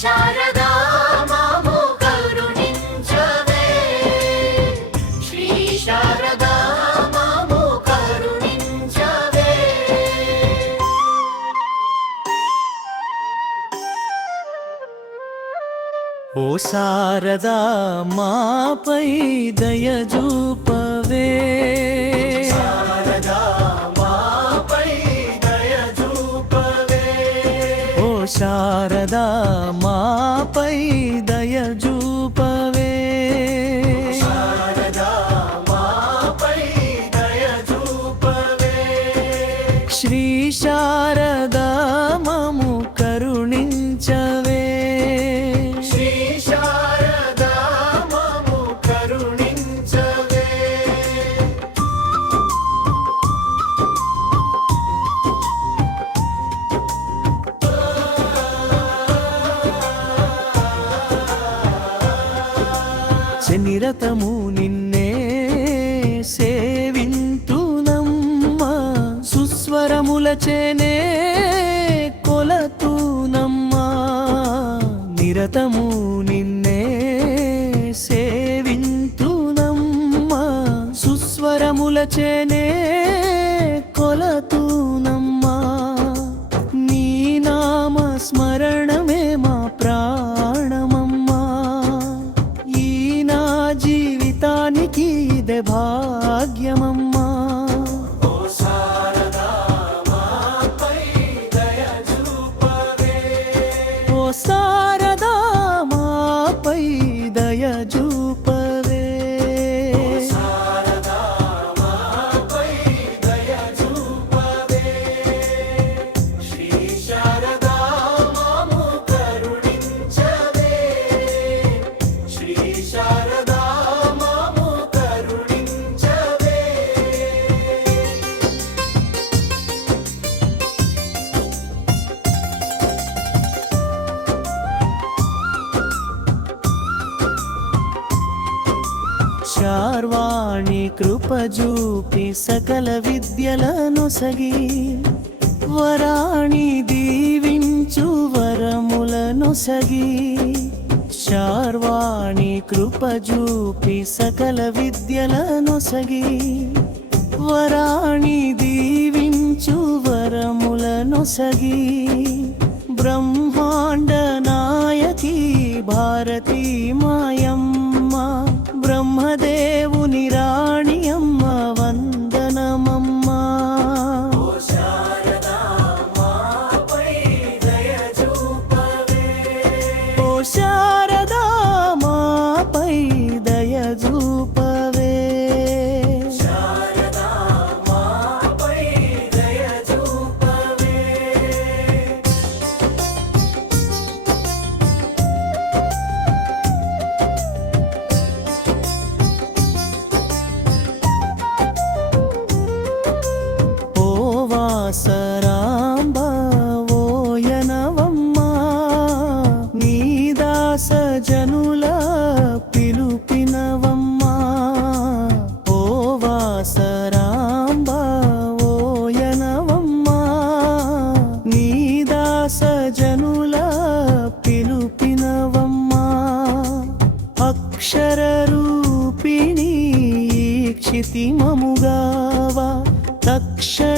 శారదా మాము కరుణించవే శ్రీ శారదా మాము కరుణించవే ఓ శారదా మాపై దయ చూపవే శారదా మాపై దయ చూపవే ఓ శారదా మాపై దయ చూపవే శారదా మాపై దయ చూపవే శ్రీ శారదా మము కరుణించవే శ్రీ శారదా మాము కరుణించవే నిరతము నిన్నే సేవింతునమ్మా సుస్వరములచేనే కొలతునమ్మా నిరతము నిన్నే సేవింతునమ్మా సుస్వరములచేనే కొలతునమ్మా నీ నామ స్మరణమే మా ప్రాణమమ్మా ఈ నా జీవితానికి ఇదే భాగ్యమమ్మా ఓ శారదా మాపై దయ చూపవే ఓ శారదా మాపై దయ చూపవే శారదా మాపై దయ చూపవే శ్రీ శారదా మాము కరుణించవే శ్రీ శారదా మాము కరుణించవే శార్వాణి కృపజూపి సకల విద్యలను సగి వరాణి దీవించు వరములను సగి శార్వాణి కృపజూపి సకల విద్యలను సగి వరాణి దీవించు వరములను సగి బ్రహ్మాండ నాయకి భారతీ మాయమ్మ బ్రహ్మదేవుని రాణి అమ్మ వందనమమ్మా ఓ శారదా మాపై దయ చూపవే ఓ శారదా మాపై దయ చూపవే శారదా మాపై దయ చూపవే ఓ వాసరాంబ ఓయనవమ్మా నీ దాస జనుల పిలుపినవమ్మా ఓ వాసరాంబ ఓయనవమ్మా నీ దాస జనుల పిలుపినవమ్మా అక్షర రూపిణి క్షితిమముగావా తక్షణ